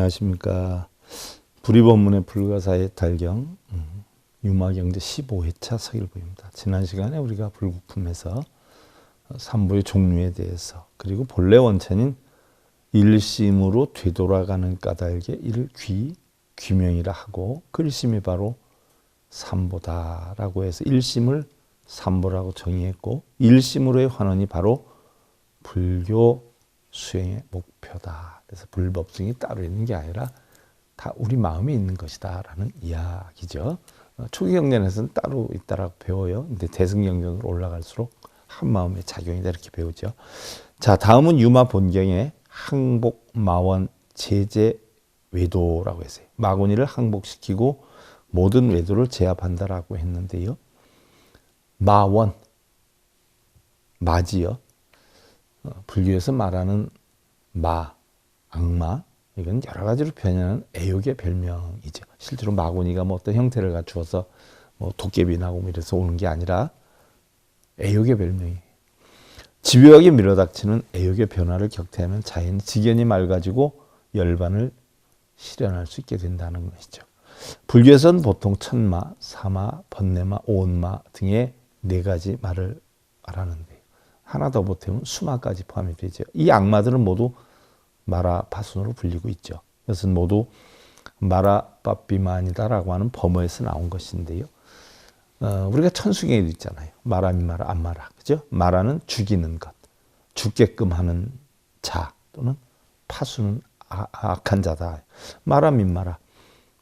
안녕하십니까. 불이법문의 불가사의 달경 유마경제 15회차 서일보입니다. 지난 시간에 우리가 불국품에서 삼보의 종류에 대해서 그리고 본래 원천인 일심으로 되돌아가는 까닭에 이를 귀명이라 하고 그 일심이 바로 삼보다라고 해서 일심을 삼보라고 정의했고 일심으로의 환원이 바로 불교 수행의 목표다. 그래서 불법성이 따로 있는 게 아니라 다 우리 마음에 있는 것이다 라는 이야기죠. 초기 경전에서는 따로 있다라고 배워요. 근데 대승경전으로 올라갈수록 한 마음의 작용이다 이렇게 배우죠. 자, 다음은 유마 본경의 항복 마원 제재 외도라고 했어요. 마구니를 항복시키고 모든 외도를 제압한다라고 했는데요. 마원, 마지요. 불교에서 말하는 마, 악마, 이건 여러 가지로 표현하는 애욕의 별명이죠. 실제로 마구니가 뭐 어떤 형태를 갖추어서 뭐 도깨비 나고 이래서 오는 게 아니라 애욕의 별명이에요. 집요하게 밀어닥치는 애욕의 변화를 격퇴하면 자연이 직연히 맑아지고 열반을 실현할 수 있게 된다는 것이죠. 불교에서는 보통 천마, 사마, 번뇌마, 오온마 등의 네 가지 말을 말하는데 하나 더 보태면 수마까지 포함이 되죠. 이 악마들은 모두 마라파순으로 불리고 있죠. 이것은 모두 마라빠비만이다라고 하는 범어에서 나온 것인데요. 우리가 천수경에도 있잖아요. 마라미마라, 안마라. 그죠? 마라는 죽이는 것, 죽게끔 하는 자 또는 파수는 악한 자다. 마라민마라,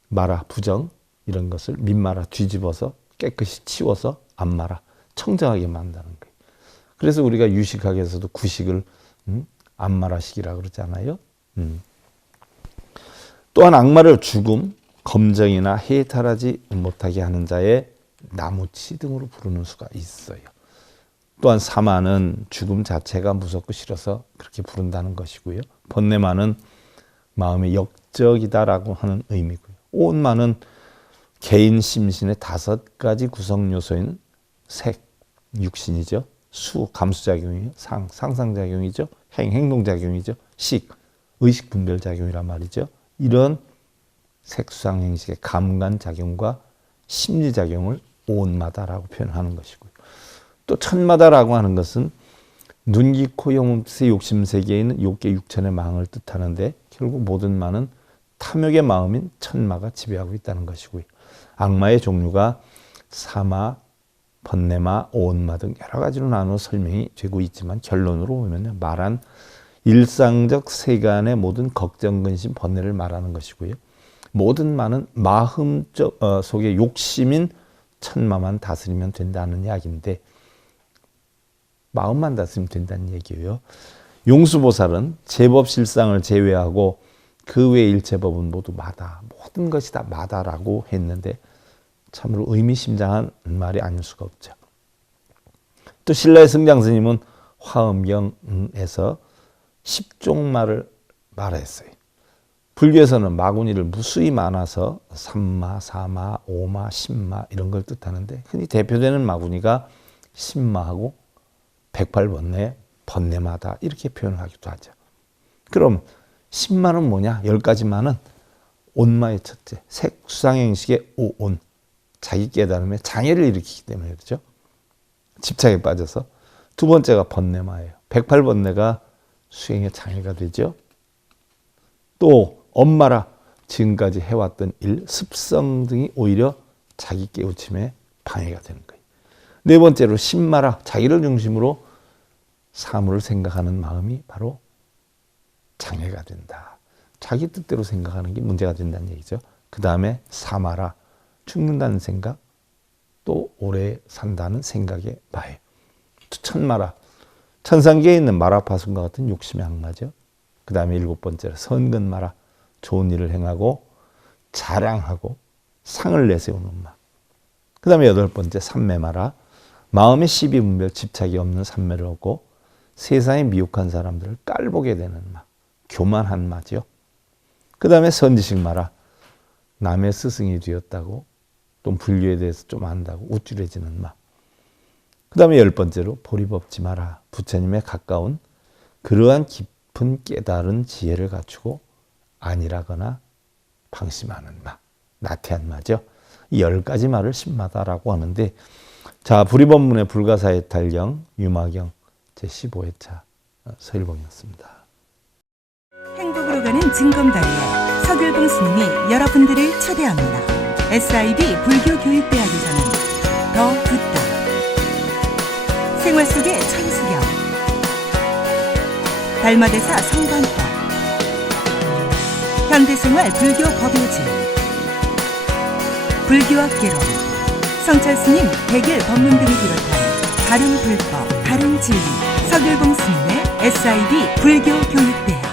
마라 부정 이런 것을 민마라 뒤집어서 깨끗이 치워서 안마라 청정하게 만드는 거예요. 그래서 우리가 유식학에서도 구식을 안마라식이라고 그러잖아요. 또한 악마를 죽음, 검정이나 해탈하지 못하게 하는 자의 나무치 등으로 부르는 수가 있어요. 또한 사마는 죽음 자체가 무섭고 싫어서 그렇게 부른다는 것이고요. 번뇌마는 마음의 역적이다라고 하는 의미고요. 오온마는 개인 심신의 5가지 구성 요소인 색, 육신이죠. 수, 감수작용이요. 상상작용이죠. 행동작용이죠. 식, 의식분별작용이란 말이죠. 이런 색수상행식의 감관작용과 심리작용을 오온마다라고 표현하는 것이고요. 또 천마다라고 하는 것은 눈기, 코, 혀몸새 욕심세계에 있는 욕계 육천의 망을 뜻하는데 결국 모든 마는 탐욕의 마음인 천마가 지배하고 있다는 것이고요. 악마의 종류가 사마, 번뇌마, 오온마 등 여러 가지로 나누어 설명이 되고 있지만 결론으로 보면 말한 일상적 세간의 모든 걱정, 근심, 번뇌를 말하는 것이고요. 모든 마는 마음 속의 욕심인 천마만 다스리면 된다는 이야기인데 마음만 다스리면 된다는 얘기예요. 용수보살은 제법실상을 제외하고 그 외의 일체법은 모두 마다, 모든 것이 다 마다라고 했는데 참으로 의미심장한 말이 아닐 수가 없죠. 또 신라의 승장스님은 화엄경에서 10종마를 말했어요. 불교에서는 마구니를 무수히 많아서 삼마, 사마, 오마, 십마 이런 걸 뜻하는데 흔히 대표되는 마구니가 십마하고 108번뇌, 번뇌마다 이렇게 표현을 하기도 하죠. 그럼 십마는 뭐냐? 10가지마는 온마의 첫째, 색, 수상행식의 오온, 자기 깨달음에 장애를 일으키기 때문에 그렇죠. 집착에 빠져서. 두 번째가 번뇌마예요. 108번뇌가 수행에 장애가 되죠. 또 엄마라 지금까지 해왔던 일, 습성 등이 오히려 자기 깨우침에 방해가 되는 거예요. 네 번째로 신마라 자기를 중심으로 사물을 생각하는 마음이 바로 장애가 된다. 자기 뜻대로 생각하는 게 문제가 된다는 얘기죠. 그 다음에 사마라 죽는다는 생각, 또 오래 산다는 생각의 마예요. 천마라 천상계에 있는 마라파순과 같은 욕심의 악마죠. 그 다음에 7번째로 선근마라 좋은 일을 행하고 자랑하고 상을 내세우는 마. 그 다음에 8번째 삼매마라 마음의 시비분별 집착이 없는 삼매를 얻고 세상에 미혹한 사람들을 깔보게 되는 마. 교만한 마죠. 그 다음에 선지식마라 남의 스승이 되었다고 또 불교에 대해서 좀 안다고 우쭐해지는 마. 그 다음에 10번째로 보리법지 마라 부처님에 가까운 그러한 깊은 깨달은 지혜를 갖추고 아니라거나 방심하는 마, 나태한 마죠. 이 10가지 말을 신마다라고 하는데, 자, 불의법문의 불가사의 탈경 유마경 제15회차 서일봉이었습니다. 행복으로 가는 징검다리에 서길봉 스님이 여러분들을 초대합니다. SIB 불교교육대학에서는 더 듣다, 생활 속의 천수경, 달마대사 성관법, 현대생활 불교 법요지, 불교학개론, 성찰스님 백일 법문 등을 비롯한 다른 불법, 다른 진리, 서길봉 스님의 SIB 불교교육대학.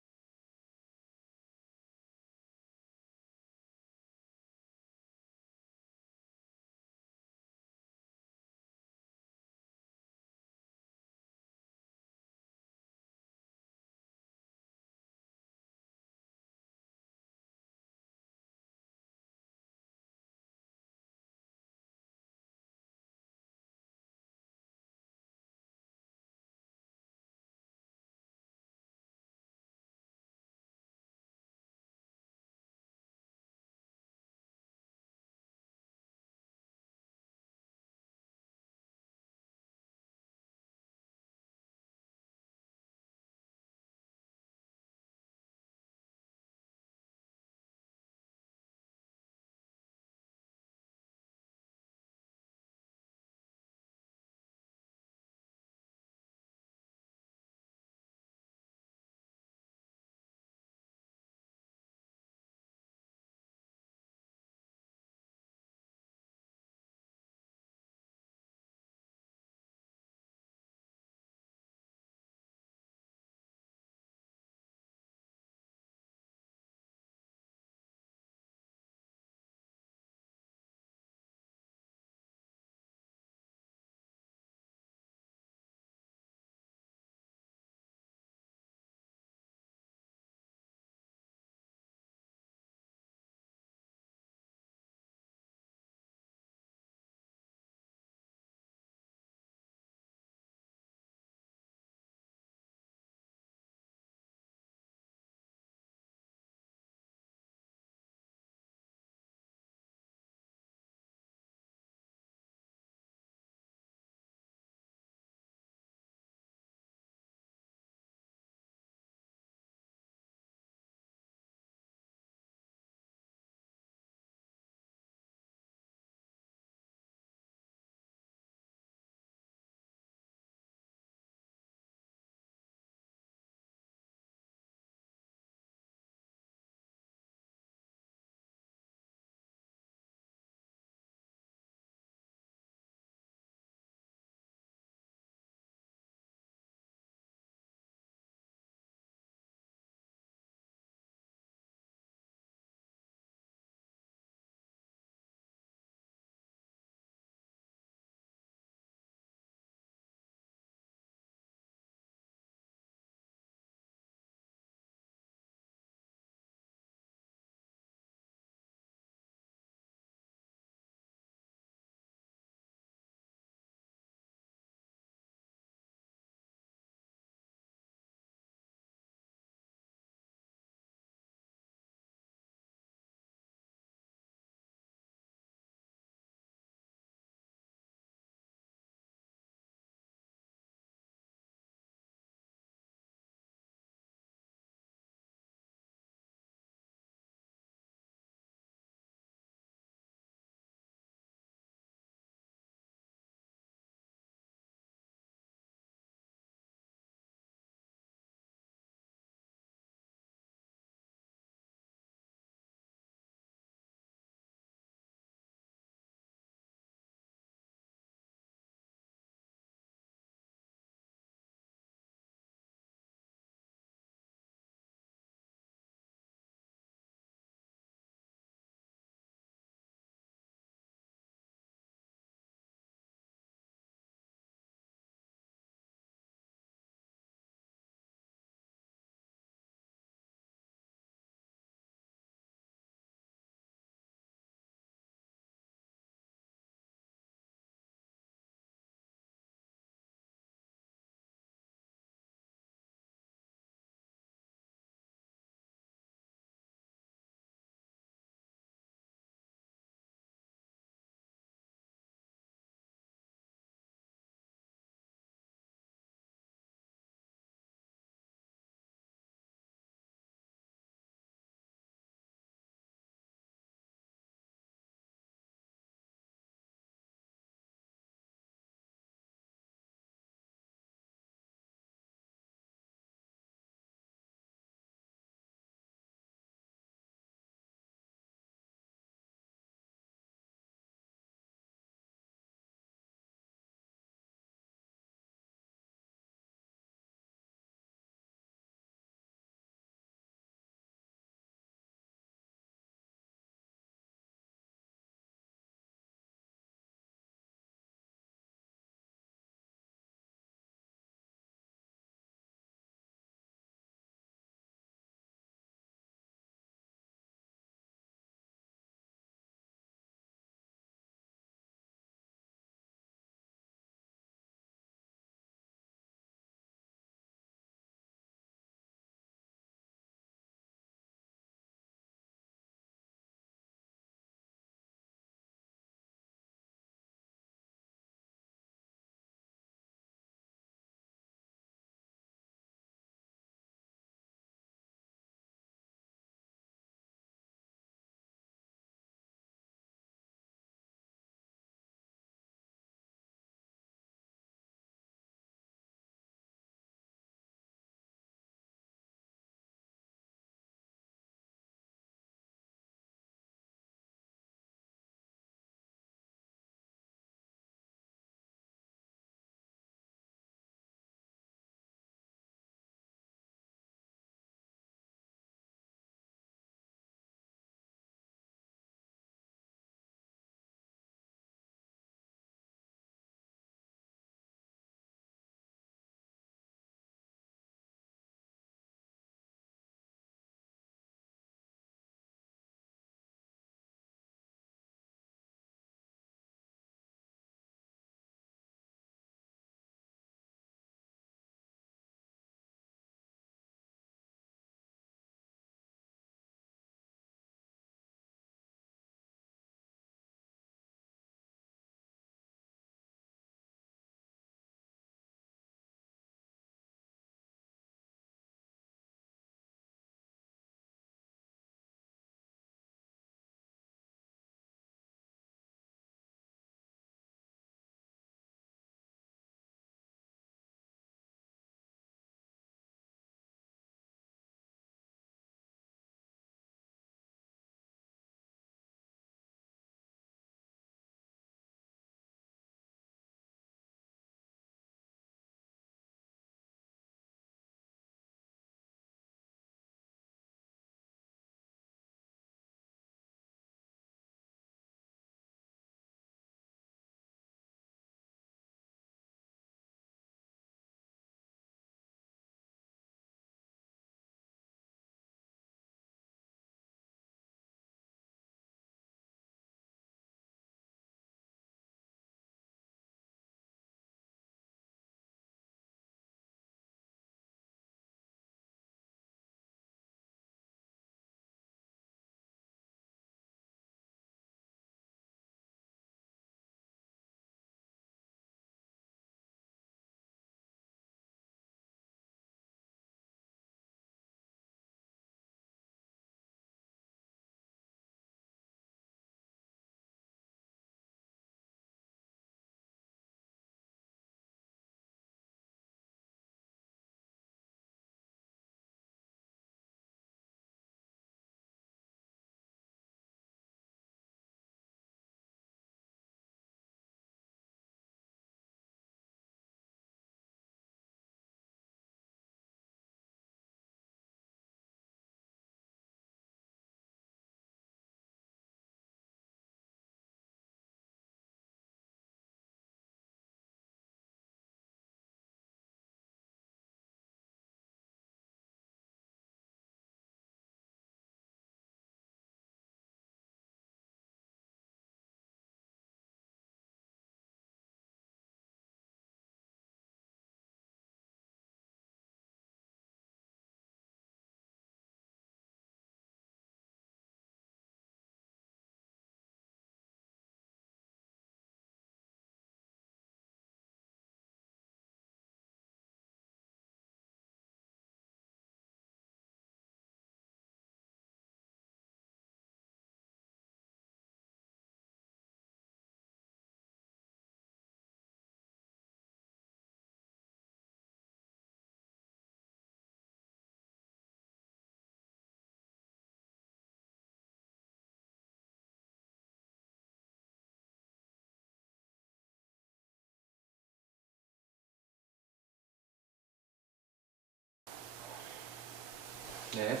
네.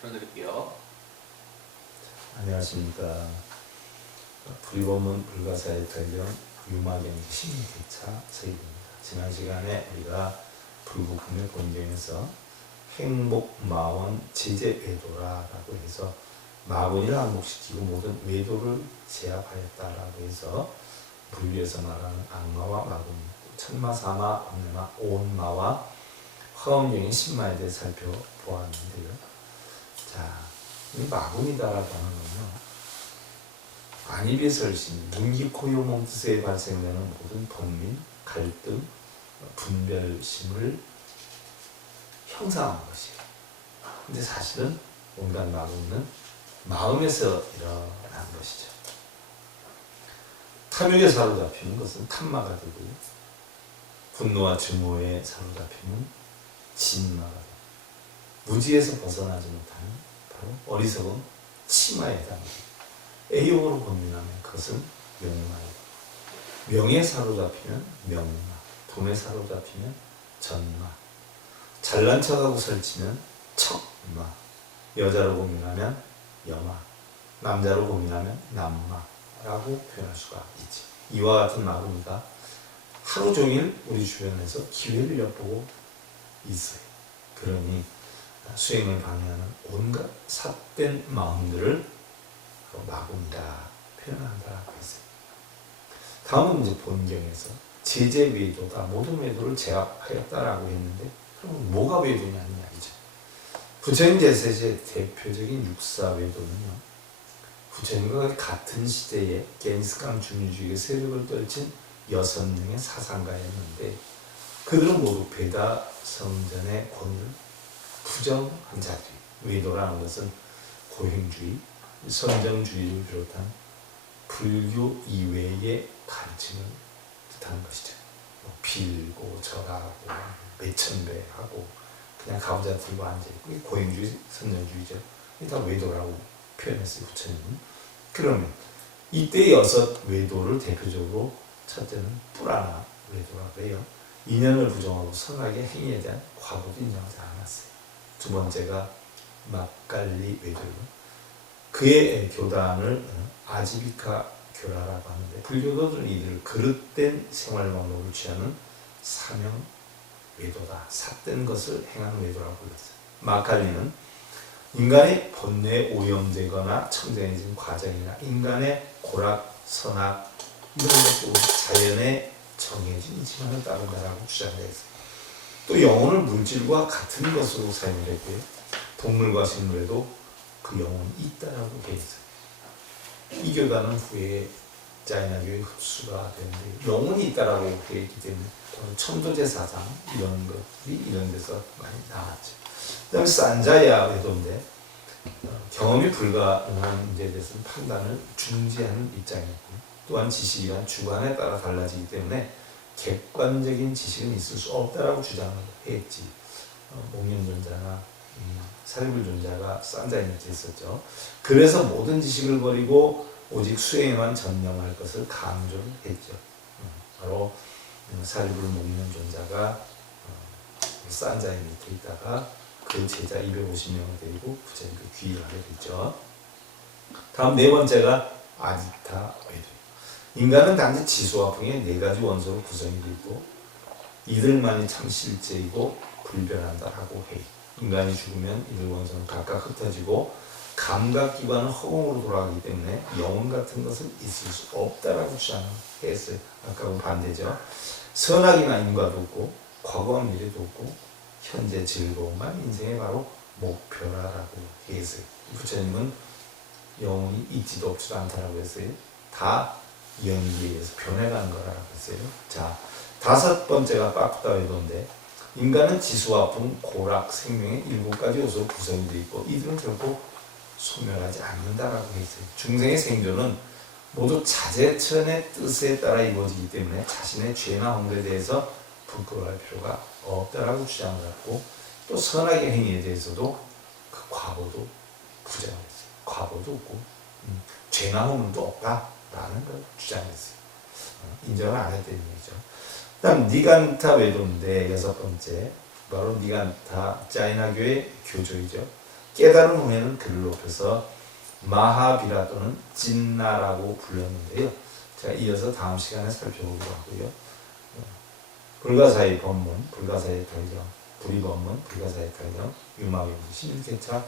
들어드릴게요. 안녕하십니까. 불법문 불가사의 대령 유마경 신개차 서입입니다. 지난 시간에 우리가 불국문의 본경에서 행복마원 제재외도라라고 해서 마군이를 항복시키고 모든 외도를 제압하였다라고 해서 불교에서 말하는 악마와 마군, 천마사마, 암내마, 온마와 화엄경의 신마에 대해 살펴보았는데요. 자, 이 마군이다라고 하는 건요, 안입의설신, 문기코요 몸뜻에 발생되는 모든 번민, 갈등, 분별심을 형상한 것이에요. 근데 사실은 온갖 마군은 마음에서 일어난 것이죠. 탐욕에 사로잡히는 것은 탐마가 되고요. 분노와 증오에 사로잡히면 진마가 되고, 무지에서 벗어나지 못하는 바로 어리석은 치마에 해당합니다. 애욕으로 고민하면 그것은 명마이고, 명에 사로잡히면 명마, 돈에 사로잡히면 전마, 잘난 척하고 설치면 척마, 여자로 고민하면 여마, 남자로 고민하면 남마라고 표현할 수가 있지. 이와 같은 마구니가 하루 종일 우리 주변에서 기회를 엿보고 있어요. 그러니 수행을 방해하는 온갖 삿된 마음들을 마군이라 표현한다고 했어요. 다음은 이제 본경에서 제재 외도다, 모든 외도를 제압하였다라고 했는데, 그럼 뭐가 외도냐는 이야기죠. 부처님 제세의 대표적인 육사 외도는요, 부처님과 같은 시대에 겐스강 중류주의의 세력을 떨친 6명의 사상가였는데, 그들은 모두 베다 성전의 권위를 부정한 자들. 외도라는 것은 고행주의, 선정주의를 비롯한 불교 이외의 가르침을 뜻하는 것이죠. 빌고 절하고 매천배하고 그냥 가부좌 들고 앉아있고, 이게 고행주의, 선정주의죠. 이게 다 외도라고 표현했어요, 부처님은. 그러면 이때 6 외도를 대표적으로 첫째는 뿌라나 외도라고 해요. 인연을 부정하고 선악의 행위에 대한 과보도 인정하지 않았어요. 두 번째가 막갈리 외도이고, 그의 교단을 아지비카 교라라고 하는데, 불교도들은 이들을 그릇된 생활 방법을 취하는 사명 외도다, 삿된 것을 행하는 외도라고 불렀어요. 마칼리는 인간의 본뇌에 오염되거나 청정해진 과정이나 인간의 고락, 선악 이런 것도 자연의 정해진 지만을 따른다라고 주장했어요. 또 영혼을 물질과 같은 것으로 사용을 했고요. 동물과 식물에도 그 영혼이 있다라고 돼 있어요. 이 교단은 후에 자이나교에 흡수가 되는데, 영혼이 있다라고 되어 있기 때문에 천도제 사상 이런 것들이 이런 데서 많이 나왔죠. 그 다음에 산자야 외도인데, 경험이 불가능한 문제에 대해서는 판단을 중지하는 입장이었고, 또한 지식이란 주관에 따라 달라지기 때문에 객관적인 지식은 있을 수 없다라고 주장을 했지. 목련존자나 사리불존자가 산자에 밑에 있었죠. 그래서 모든 지식을 버리고 오직 수행에만 전념할 것을 강조를 했죠. 바로 사리불 목련존자가 산자에 밑에 있다가 그 제자 250명을 데리고 부처님께 귀의를 하게 됐죠. 다음 네 번째가 아지타 외도. 인간은 단지 지수와 풍의 4가지 원소로 구성이 되어 있고, 이들만이 참 실제이고 불변한다라고 해. 인간이 죽으면 이들 원소는 각각 흩어지고 감각기관은 허공으로 돌아가기 때문에 영혼 같은 것은 있을 수 없다라고 주장했어요. 아까하고 반대죠. 선악이나 인과도 없고 과거와 미래도 없고 현재 즐거움만 인생의 바로 목표라고 했어요. 부처님은 영혼이 있지도 없지도 않다라고 했어요. 다 연기에 의해서 변해가는 거라고 했어요. 자, 5번째가 빠꾸다 외도인데, 인간은 지수와 풍, 고락, 생명의 7가지 요소로 구성이 되어 있고, 이들은 결코 소멸하지 않는다라고 했어요. 중생의 생존은 모두 자재천의 뜻에 따라 이루어지기 때문에 자신의 죄나 홍대에 대해서 부끄러워할 필요가 없다라고 주장을 했고, 또 선악의 행위에 대해서도 그 과보도 부정을 했어요. 과보도 없고 죄나 허물도 없다라는 걸 주장했어요. 인정을 안 했다는 얘기죠. 다음 니간타 외도인데 여섯 번째 바로 니간타 자이나교의 교조이죠. 깨달은 후에는 그를 높여서 마하비라 또는 진나라고 불렸는데요. 제가 이어서 다음 시간에 살펴보기로 하고요. 불가사의 법문, 불가사의 달경, 불이법문, 불가사의 달경, 유마경수 11개차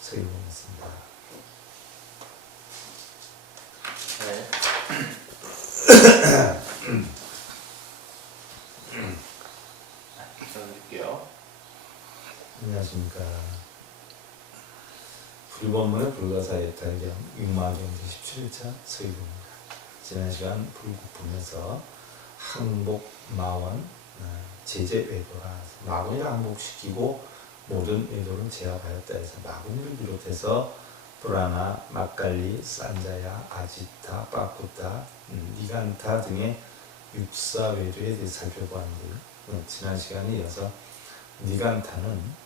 서기봉이었습니다. 네. 드릴게요. 안녕하십니까. 불법문의 불가사의 달경, 유마경수 17차 서기봉입니다. 지난 시간 불국 보면서 항복, 마원, 제재 외도라 마군을 항복시키고 모든 외도는 제압하였다 해서 마군을 비롯해서 브라나, 막갈리, 산자야, 아지타, 빠꾸타, 니간타 등의 육사 외도에 대해 살펴보았는데요. 지난 시간에 이어서 니간타는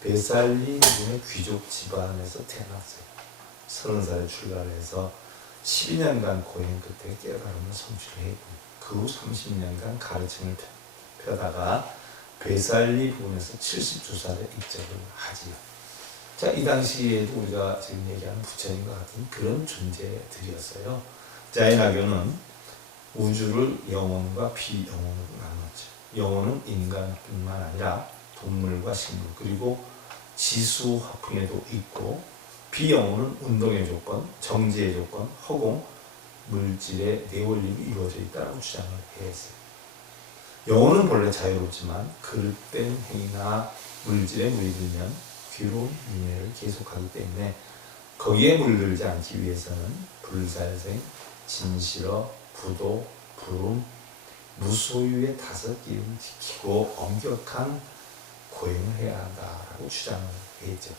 베살리 군의 귀족 집안에서 태어났어요. 30살에 출가를 해서 12년간 고행 끝에 깨달음을 성취했고 그 후 30년간 가르침을 펴다가 베살리 부근에서 72살에 입적을 하지요. 자, 이 당시에도 우리가 지금 얘기하는 부처님과 같은 그런 존재들이었어요. 자이나교는 우주를 영혼과 비영혼으로 나눴죠. 영혼은 인간뿐만 아니라 동물과 식물 그리고 지수 화풍에도 있고 비영혼은 운동의 조건, 정지의 조건, 허공, 물질의 내원림이 이루어져 있다고 주장을 했어요. 영혼은 본래 자유롭지만 그릇된 행위나 물질에 물들면 괴로운 윤회를 계속하기 때문에 거기에 물들지 않기 위해서는 불살생, 진실어, 부도, 부름, 무소유의 5기를 지키고 엄격한 고행을 해야 한다라고 주장을 했죠.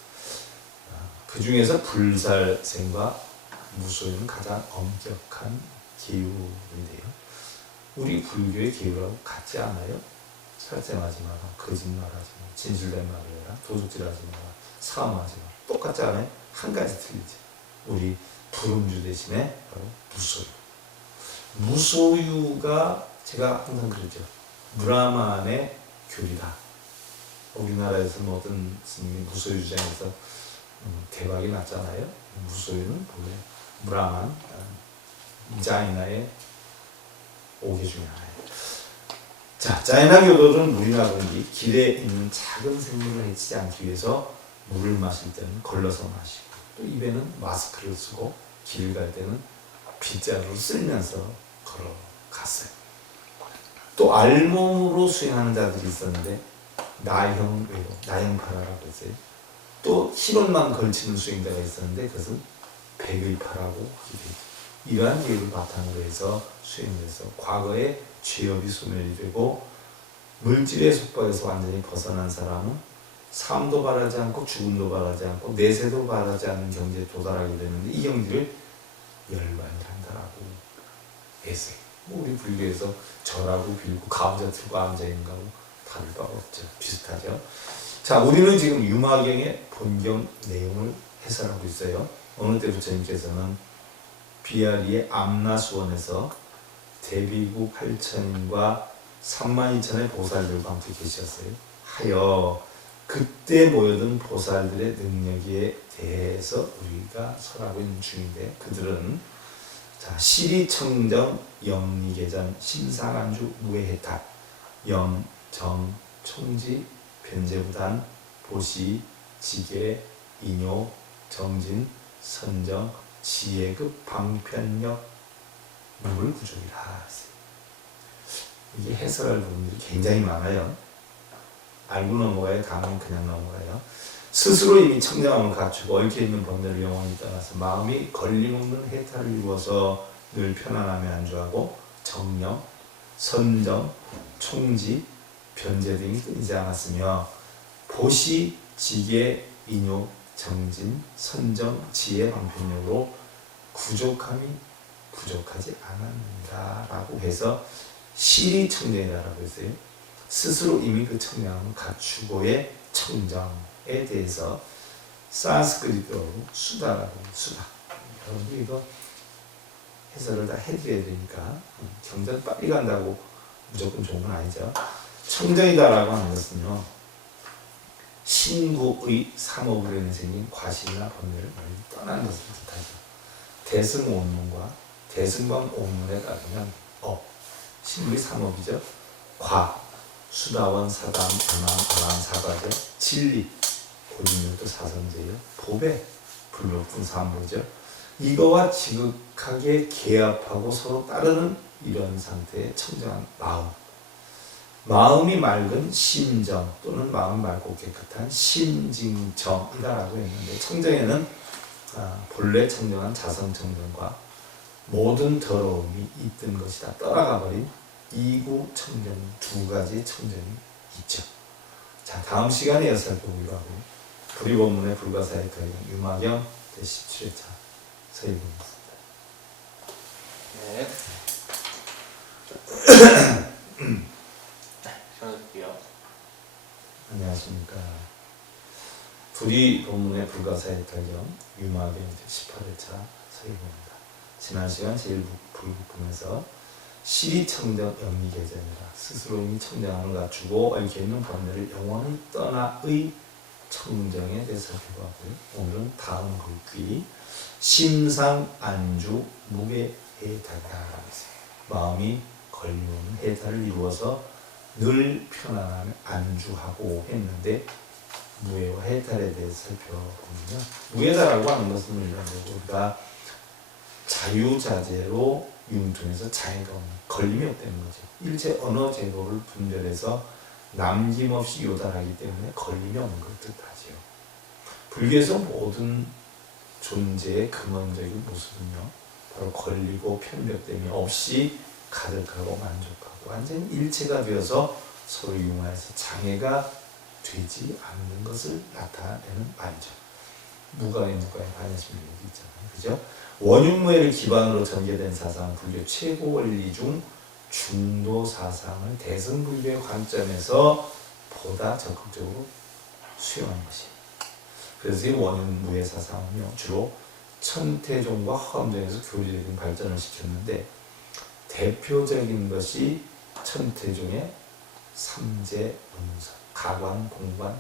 그 중에서 불살생과 무소유는 가장 엄격한 계율인데요. 우리 불교의 계율하고 같지 않아요? 살생하지 마라, 거짓말하지 마라, 진실된 말을 해라, 도둑질하지 마라, 사음하지 마라. 똑같지 않아요? 한 가지 틀리지. 우리 불음주 대신에 바로 무소유. 무소유가 제가 항상 그러죠. 브라만의 교리다. 우리나라에서 모든 스님이 무소유 주장에서 대박이 났잖아요. 무소유는 본래 브라만, 자이나의 5개 중에 하나예요. 자, 자이나 교도는 물이나 공기, 길에 있는 작은 생물을 해치지 않기 위해서 물을 마실 때는 걸러서 마시고 또 입에는 마스크를 쓰고 길 갈 때는 빗자루를 쓸면서 걸어갔어요. 또 알몸으로 수행하는 자들이 있었는데 나형외로, 나형파라라고 했어요. 또 흰옷만 걸치는 수행자가 있었는데 그것은 백의파라고 하게 되죠. 이러한 계획을 바탕으로 해서 수행해서 과거에 죄업이 소멸이 되고 물질의 속박에서 완전히 벗어난 사람은 삶도 바라지 않고 죽음도 바라지 않고 내세도 바라지 않는 경지에 도달하게 되는데 이 경지를 열반이란다라고 했어요. 우리 불교에서 절하고 빌고 가부좌 틀고 암자인가고 다를 바가 없죠. 비슷하죠. 자, 우리는 지금 유마경의 본경 내용을 해설하고 있어요. 어느 때 부처님께서는 비아리의 암라수원에서 대비구 8천인과 32,000의 보살들과 함께 계셨어요. 하여 그때 모여든 보살들의 능력에 대해서 우리가 설하고 있는 중인데 그들은 자, 시리청정, 영리계전, 심상안주, 무해해탈, 영, 정, 총지, 변제부단, 보시, 지계, 인요, 정진, 선정, 지혜급, 방편력, 무물구족이라. 이게 해설할 부분들이 굉장히 많아요. 알고 넘어가요? 가면 그냥 넘어가요. 스스로 이미 청정함을 갖추고 얽혀있는 번뇌를 영원히 떠나서 마음이 걸림없는 해탈을 이루어서 늘 편안함에 안주하고 정령, 선정, 총지, 변제 등이 끊이지 않았으며 보시, 지계, 인요, 정진, 선정, 지혜, 방편력으로 부족함이 부족하지 않았느니라 라고 해서 시리청정이라고 했어요. 스스로 이미 그 청량함을 갖추고의 청정에 대해서 산스크리트어로 수다라고 수다. 여러분들 이거 해설을 다 해드려야 되니까 경전 빨리 간다고 무조건 좋은 건 아니죠. 청정이다라고 하는 것은요, 신구의 삼업으로 생긴 과실이나 번뇌를 멀리 떠나는 것을 뜻하죠. 대승온문과 대승방온문에 따르면 신구의 삼업이죠. 과, 수다원, 사담, 안암, 사과제, 진리, 고진율도 사선제요, 보배, 불법등 삼보죠. 이거와 지극하게 개합하고 서로 따르는 이런 상태의 청정한 마음이 맑은 심정 또는 마음 맑고 깨끗한 심징정이다라고 했는데, 청정에는 본래 청정한 자성청정과 모든 더러움이 있던 것이 다 떠나가 버린 이구 청정, 두 가지 청정이 있죠. 자, 다음 시간에 이어서 살펴보기로 하고요. 불의본문의 불가사의 더경 유마경 제17회차 서일봉입니다. 네. 시작할게요. 안녕하십니까. 불의본문의 불가사의 더경 유마경 제18회차 서일봉입니다. 지난 시간 제1부에서 시리청정 영리계전이라 스스로 이미 청정함을 갖추고 얽혀있는 번뇌를 영원히 떠나의 청정에 대해서 살펴보고요. 오늘은 다음 글귀 심상안주 무게해탈이라고 했어요. 마음이 걸리는 해탈을 이루어서 늘 편안함에 안주하고 했는데, 무해와 해탈에 대해서 살펴보면요, 무해다라고 하는 것은 우리가 자유자재로 융통해서 자해가 없는, 걸림이 없다는 거죠. 일체 언어 제도를 분별해서 남김없이 요달하기 때문에 걸림이 없는 걸 뜻하지요. 불교에서 모든 존재의 근원적인 모습은요, 바로 걸리고 편벽됨이 없이 가득하고 만족하고 완전히 일체가 되어서 서로 융화해서 장애가 되지 않는 것을 나타내는 말이죠. 무가의 반야심리 얘기 있잖아요. 그죠? 원흉무해를 기반으로 전개된 사상, 불교 최고 원리 중 중도 사상을 대승불교의 관점에서 보다 적극적으로 수용한 것이. 그래서 이 원흉무해 사상은요, 주로 천태종과 허암종에서 교리적인 발전을 시켰는데, 대표적인 것이 천태종의 삼재 원흉사, 가관, 공관,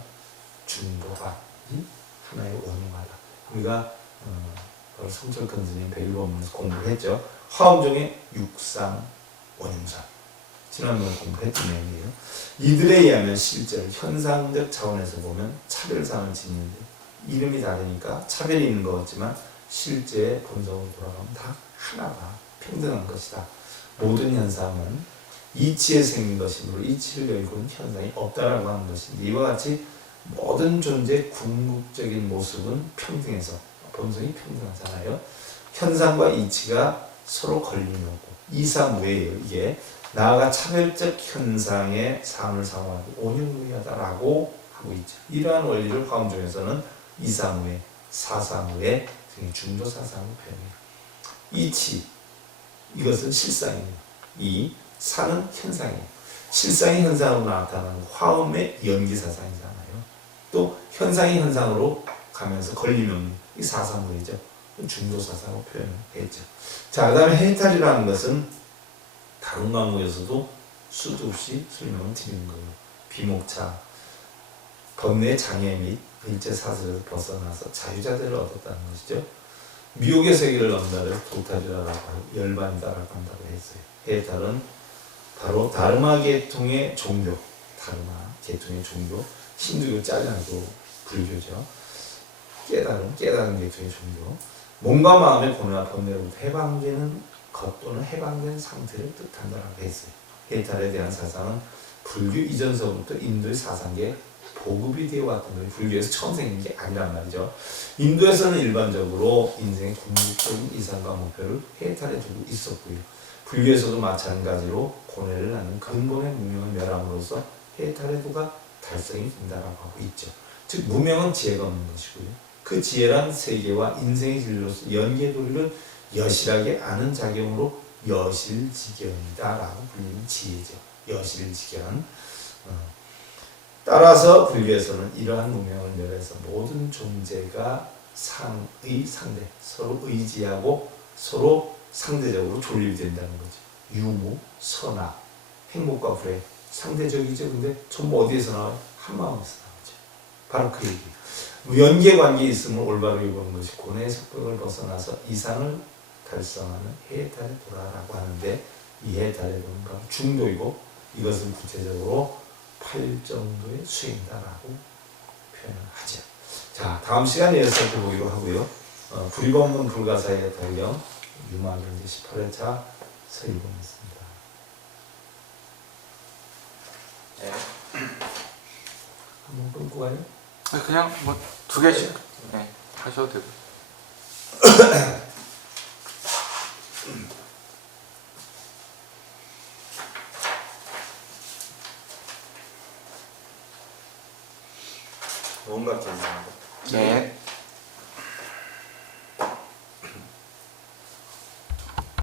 중도관이 하나의 원흉하다. 우리가 성철근 스님 백일본문에서 공부를 했죠. 화엄종의 육상 원흉사, 지난번에 공부했던 내용이에요. 이들에 의하면 실제로 현상적 차원에서 보면 차별상을 지니는데, 이름이 다르니까 차별이 있는 것 같지만 실제 본성으로 돌아가면 다 하나다, 평등한 것이다. 모든 현상은 이치에 생긴 것이므로 이치를 열고는 현상이 없다라고 하는 것인데, 이와 같이 모든 존재의 궁극적인 모습은 평등해서 본성이 평등하잖아요. 현상과 이치가 서로 걸림이 없고 이사무예예요. 이게 나아가 차별적 현상의 삶을 상호하기 온유무예하다라고 하고 있죠. 이러한 원리를 화엄종에서는 이사무예, 사사무예 등의 중도 사상으로 표현해요. 이치, 이것은 실상이에요. 이 사는 현상이에요. 실상이 현상으로 나타나는 화엄의 연기사상이잖아요. 또 현상이 현상으로 가면서 걸리면 이 사사무예죠. 중도사상으로 표현했죠. 자, 그 다음에 해탈이라는 것은 다른 과목에서도 수도 없이 설명을 드리는 거예요. 비목차, 번뇌 장애 및 일체 사슬에서 벗어나서 자유자재를 얻었다는 것이죠. 미혹의 세계를 넘는다 해서 도탈이라고 하고 열반이다라고 한다고 했어요. 해탈은 바로 다르마 계통의 종교, 다르마 계통의 종교, 힌두교 잘라도 불교죠. 깨달은 계통의 종교, 몸과 마음의 고뇌와 번뇌로부터 해방되는 것 또는 해방된 상태를 뜻한다라고 했어요. 해탈에 대한 사상은 불교 이전서부터 인도의 사상계에 보급이 되어 왔던 거예요. 불교에서 처음 생긴 게 아니란 말이죠. 인도에서는 일반적으로 인생의 궁극적인 이상과 목표를 해탈에 두고 있었고요. 불교에서도 마찬가지로 고뇌를 낳는 근본의 무명을 멸함으로써 해탈의 도가 달성이 된다라고 하고 있죠. 즉 무명은 지혜가 없는 것이고요. 그 지혜란 세계와 인생의 진리로서 연계의 도리를 여실하게 아는 작용으로 여실지견이다라고 불리는 지혜죠. 여실지견. 따라서 불교에서는 이러한 무명을 멸해서 모든 존재가 상의 상대, 서로 의지하고 서로 상대적으로 존립이 된다는 거죠. 유무, 선악, 행복과 불행 상대적이죠. 근데 전부 어디에서 나와요? 한 마음에서 나오죠. 바로 그 얘기. 연계 관계에 있으면 올바로 이루는 것이 고뇌의 속벽을 벗어나서 이상을 달성하는 해에 달에 도라라고 하는데 이 해에 달에 도는 건 중도이고 이것은 구체적으로 8정도의 수행이다라고 표현을 하죠. 자, 다음 시간에 이어서 살펴보기로 하고요. 불법문 불가사의 달령 유마경제 18회차 서일봉이었습니다. 네. 한번 끊고 가요? 그냥 뭐 2개씩 네, 하셔도 되고. 뭔가 괜찮은데. 네.